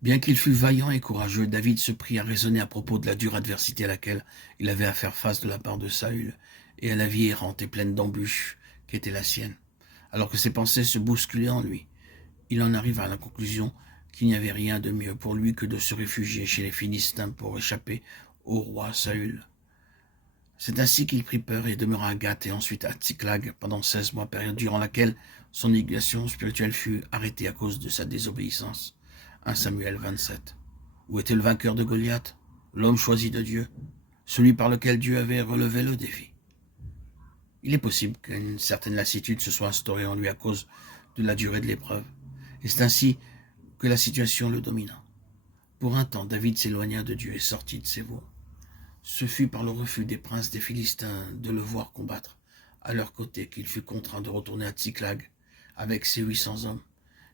Bien qu'il fût vaillant et courageux, David se prit à raisonner à propos de la dure adversité à laquelle il avait à faire face de la part de Saül, et à la vie errante et pleine d'embûches qu'était la sienne. Alors que ses pensées se bousculaient en lui, il en arriva à la conclusion qu'il n'y avait rien de mieux pour lui que de se réfugier chez les Philistins pour échapper au roi Saül. C'est ainsi qu'il prit peur et demeura à Gath et ensuite à Tsiklag pendant 16 mois, période durant laquelle son éducation spirituelle fut arrêtée à cause de sa désobéissance. 1 Samuel 27. Où était le vainqueur de Goliath? L'homme choisi de Dieu, celui par lequel Dieu avait relevé le défi. Il est possible qu'une certaine lassitude se soit instaurée en lui à cause de la durée de l'épreuve, et c'est ainsi que la situation le domina. Pour un temps, David s'éloigna de Dieu et sortit de ses voies. Ce fut par le refus des princes des Philistins de le voir combattre à leur côté qu'il fut contraint de retourner à Tsiklag avec ses 800 hommes,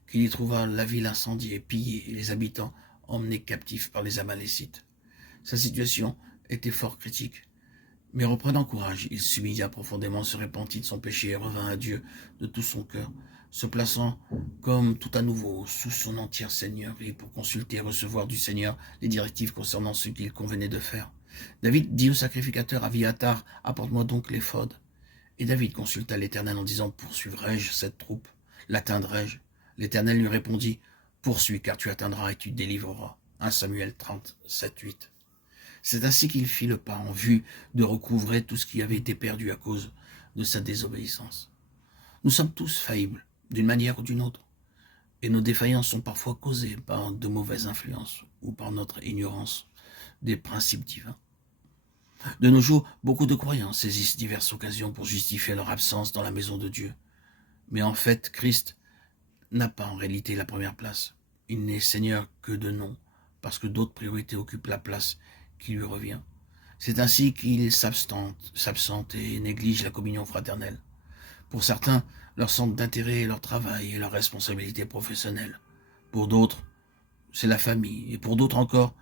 qu'il y trouva la ville incendiée, pillée et les habitants emmenés captifs par les Amalécites. Sa situation était fort critique, mais reprenant courage, il s'humilia profondément, se repentit de son péché et revint à Dieu de tout son cœur, se plaçant comme tout à nouveau sous son entière seigneurie pour consulter et recevoir du Seigneur les directives concernant ce qu'il convenait de faire. David dit au sacrificateur Aviatar, « Apporte-moi donc l'éphod. » Et David consulta l'Éternel en disant, « Poursuivrai-je cette troupe? L'atteindrai-je » L'Éternel lui répondit, « Poursuis, car tu atteindras et tu délivreras. » 1 Samuel 37, 8. C'est ainsi qu'il fit le pas en vue de recouvrer tout ce qui avait été perdu à cause de sa désobéissance. Nous sommes tous faillibles, d'une manière ou d'une autre, et nos défaillances sont parfois causées par de mauvaises influences ou par notre ignorance des principes divins. De nos jours, beaucoup de croyants saisissent diverses occasions pour justifier leur absence dans la maison de Dieu. Mais en fait, Christ n'a pas en réalité la première place. Il n'est Seigneur que de nom, parce que d'autres priorités occupent la place qui lui revient. C'est ainsi qu'il s'absente et néglige la communion fraternelle. Pour certains, leur centre d'intérêt est leur travail et leur responsabilité professionnelle. Pour d'autres, c'est la famille. Et pour d'autres encore,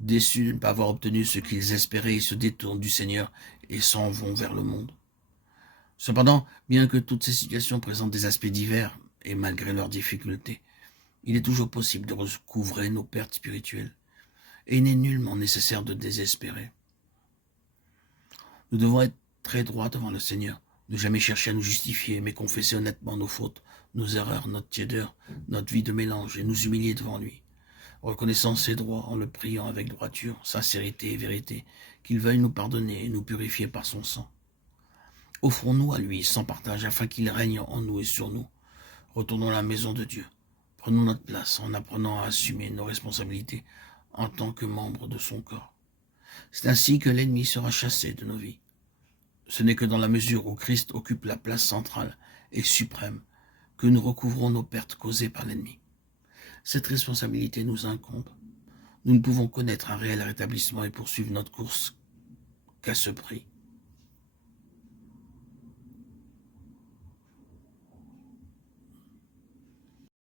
déçus de ne pas avoir obtenu ce qu'ils espéraient, ils se détournent du Seigneur et s'en vont vers le monde. Cependant, bien que toutes ces situations présentent des aspects divers, et malgré leurs difficultés, il est toujours possible de recouvrer nos pertes spirituelles, et il n'est nullement nécessaire de désespérer. Nous devons être très droits devant le Seigneur, ne jamais chercher à nous justifier, mais confesser honnêtement nos fautes, nos erreurs, notre tiédeur, notre vie de mélange, et nous humilier devant lui, reconnaissant ses droits en le priant avec droiture, sincérité et vérité, qu'il veuille nous pardonner et nous purifier par son sang. Offrons-nous à lui sans partage, afin qu'il règne en nous et sur nous. Retournons à la maison de Dieu. Prenons notre place en apprenant à assumer nos responsabilités en tant que membres de son corps. C'est ainsi que l'ennemi sera chassé de nos vies. Ce n'est que dans la mesure où Christ occupe la place centrale et suprême que nous recouvrons nos pertes causées par l'ennemi. Cette responsabilité nous incombe. Nous ne pouvons connaître un réel rétablissement et poursuivre notre course qu'à ce prix.